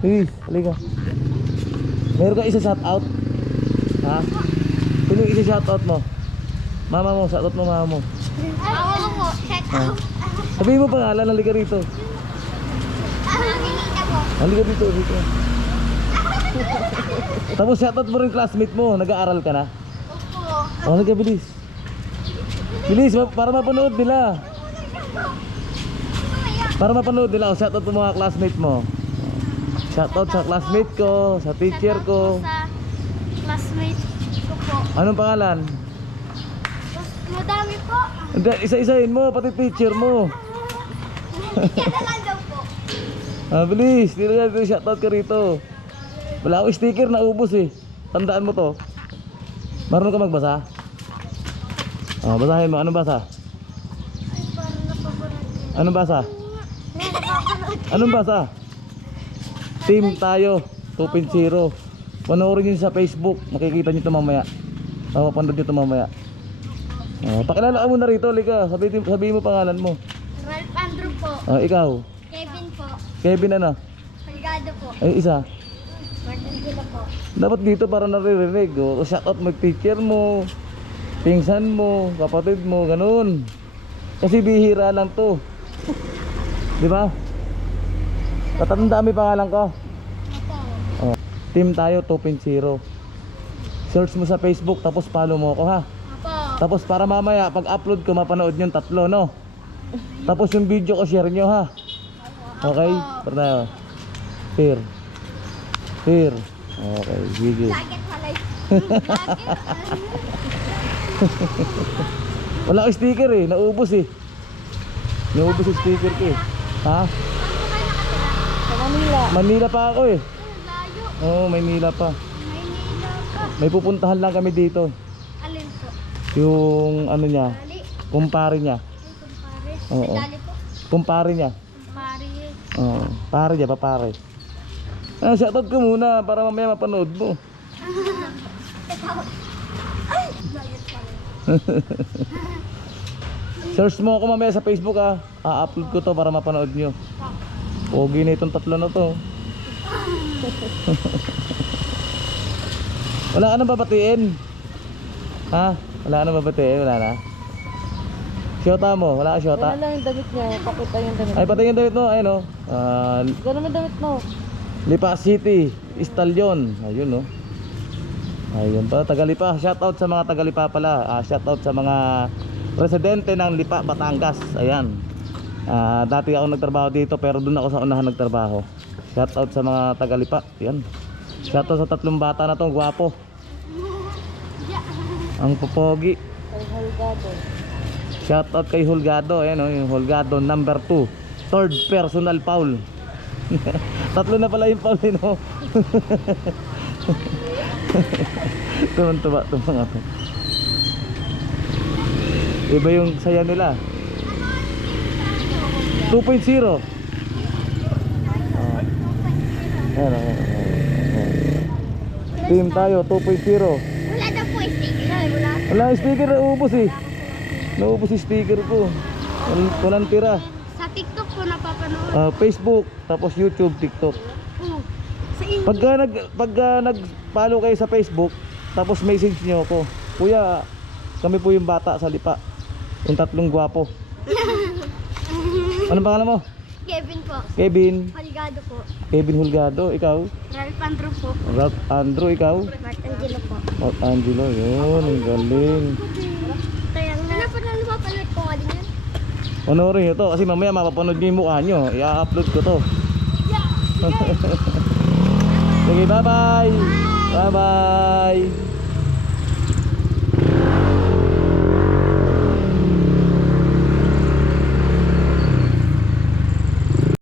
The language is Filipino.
Halika. Meron ka isa shout out? Ha? Sino yung isa shout out mo? Mama mo, shout out mo mama mo. Ako po, check out. Sabihin mo pangalan, halika rito. Angelita po. Halika dito, dito. Tapos shout out mo rin classmate mo, nag-aaral ka na? Opo. Oh, halika bilis. Bilis, para mapanood nila. Para mapanood nila, shout out mo mga classmate mo. Shout out sa classmate ko, sa teacher ko. Sa classmate ko po. Anong pangalan? Madami po. Hindi, isa-isahin mo, pati teacher mo. Kaya na lang daw po. Bilis, dito shout out ka rito. Wala akong sticker, naubos eh. Tandaan mo to. Marunong ka magbasa? Basahin mo, anong basa? Ay, parang napapanood. Anong basa? Napapanood. Anong basa? Team tayo 2.0. Panoorin nyo sa Facebook. Makikita nyo ito mamaya. Mapapanood nyo ito mamaya. Pakilala ka muna rito, Lika. Sabihin mo pangalan mo. Ralph Andrew po. Ikaw? Kevin po. Kevin ano? Salgado po. Ay, isa. Martin Gila po. Dapat dito para naririnig. Shout out mag teacher mo, pinsan mo, kapatid mo, ganun. Kasi bihira lang to. Di ba? Tatanda may pangalan ko. Opo. Team tayo 2.0. Search mo sa Facebook tapos follow mo ako ha. Opo. Tapos para mamaya pag upload ko mapanood yung tatlo no. Tapos yung video ko share nyo ha. Okay? Para tayo. Share. Share. Okay, video. Jacket palay. Wala akong sticker eh, naubos eh. Naubos yung sticker ko eh. Ha? Sa Manila. Manila pa ako eh. Layo. Oo, Manila pa. Maynila pa. May pupuntahan lang kami dito. Alin po? Yung ano niya, Dali. kumpare niya. Ay, kumpare. Oo. Dali po. Kumpare niya. Kumpare. Oo, pare niya, papare. Shoutout ko muna para mamaya mapanood mo. Ay! Layo pala. Search mo ako mamaya sa Facebook ha. A-upload ko to para mapanood nyo. Pogi na itong tatlo na to. Wala ka nang babatiin? Ha? Wala ka nang babatiin? Wala na? Shota mo? Wala ka shota? Wala lang yung damit niya, pakita yung damit. Ay pati yung damit mo, ayun o. Gano'n yung damit mo? Lipa City, Istalyon. Ayun no. Ayun pa, Tagalipa. Shoutout sa mga Tagalipa pala. Shoutout sa mga residente ng Lipa, Batangas. Ayan. Dati ako nagtrabaho dito pero doon ako sa unahan nagtrabaho. Shoutout sa mga Tagalipa. Ayan. Shoutout sa tatlong bata na to, gwapo. Ang popogi. Ay, Halgado. Shoutout kay Hulgado. Ayan o, yung Hulgado number 2. Third personal foul. Tatlo na pala yung foul eh, no? Tuman-tuba itong mga to. Iba yung saya nila. 2.0. Team tayo 2.0. Wala daw po sticker. Ay, wala. Wala yung sticker, naubos eh. Naubos yung sticker ko. Walang tira. Sa TikTok po napapanood. Facebook, tapos YouTube, TikTok. Sa inyo. Pagka nag-follow kayo sa Facebook, tapos message nyo ako, kuya, kami po yung bata sa Lipa. Yung tatlong gwapo. Anong pangalan mo? Kevin po. Kevin. Halgado po. Kevin Hulgado, ikaw? Ralph Andrew po. Ralph Andrew, ikaw? Martin Gila po. Mount Angelo, yun, ang galing. Kaya nga. Ano pa na napapanood ko nga din yan? Panoorin nyo to, kasi mamaya mapapanood nyo yung mukha nyo. I-upload ko to. Yeah. Sige, bye-bye! Bye-bye!